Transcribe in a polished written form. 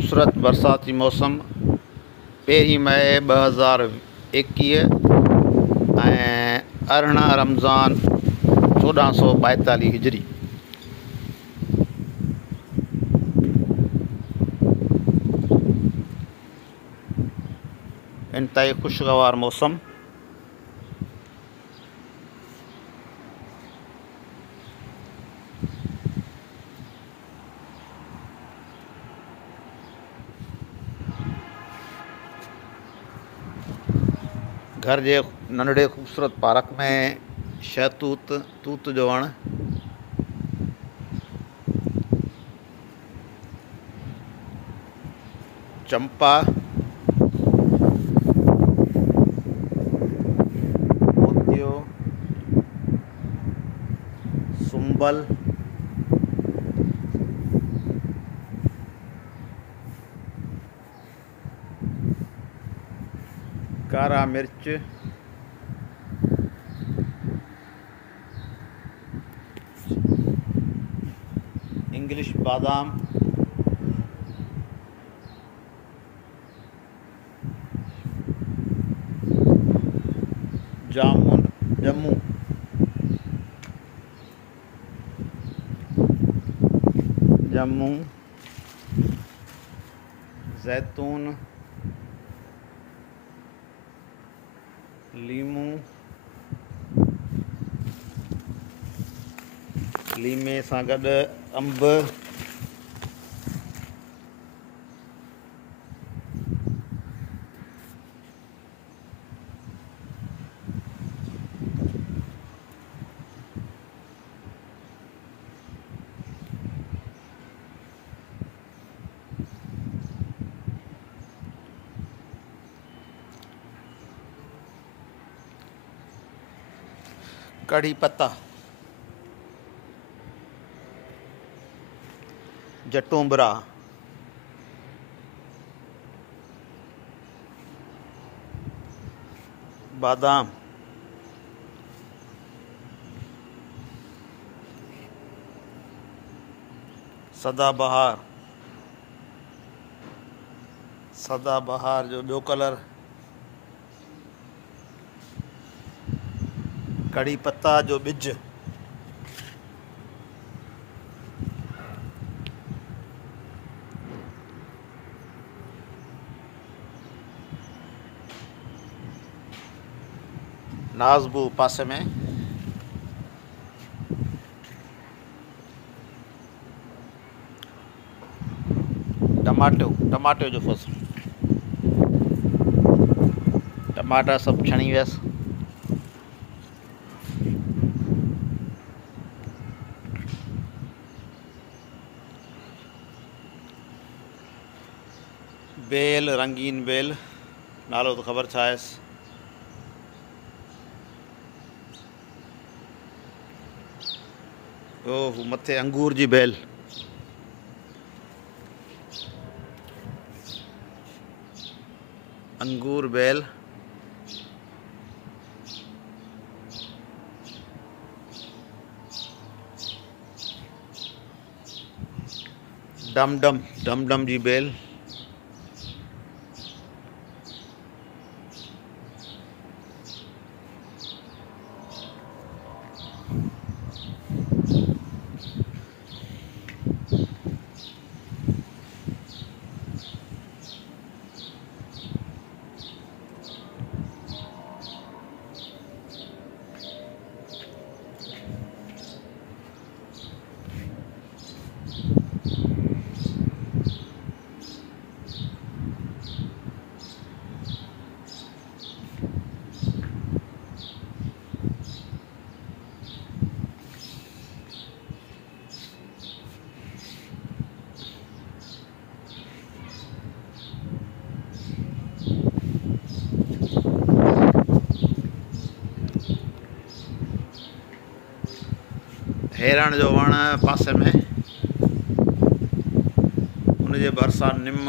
ख़ूबसूरत बरसाती मौसम 1 मई 2021 ऐं 18 रमज़ान 1442 हिजरी। इंतहाई खुशगवार मौसम। घर जे नंढड़े ख़ूबसूरत पार्क में शहतूत तूत जो वण, चंपा, मोतियो, सुंबल, कारा मिर्च, इंग्लिश बादाम, जामुन, जम्मू, जैतून, लीमू, लीमे सां गॾु अंब, कढ़ी पत्ता, जटुंबरा, बादाम, सदाबहार जो ॿियो कलर, कढ़ी पत्ता जो ॿिज, नाज़बू पासे में, टमाटो जो फसल, टमाटा सब छणी वियसि। बेल, रंगीन बेल, नालो तो ख़बर छा आहेसि। ओह, मथे अंगूर जी बेल, अंगूर बेल, डम जी बेल, हेरण जो वण पासे में, उनजे भरिसां निम,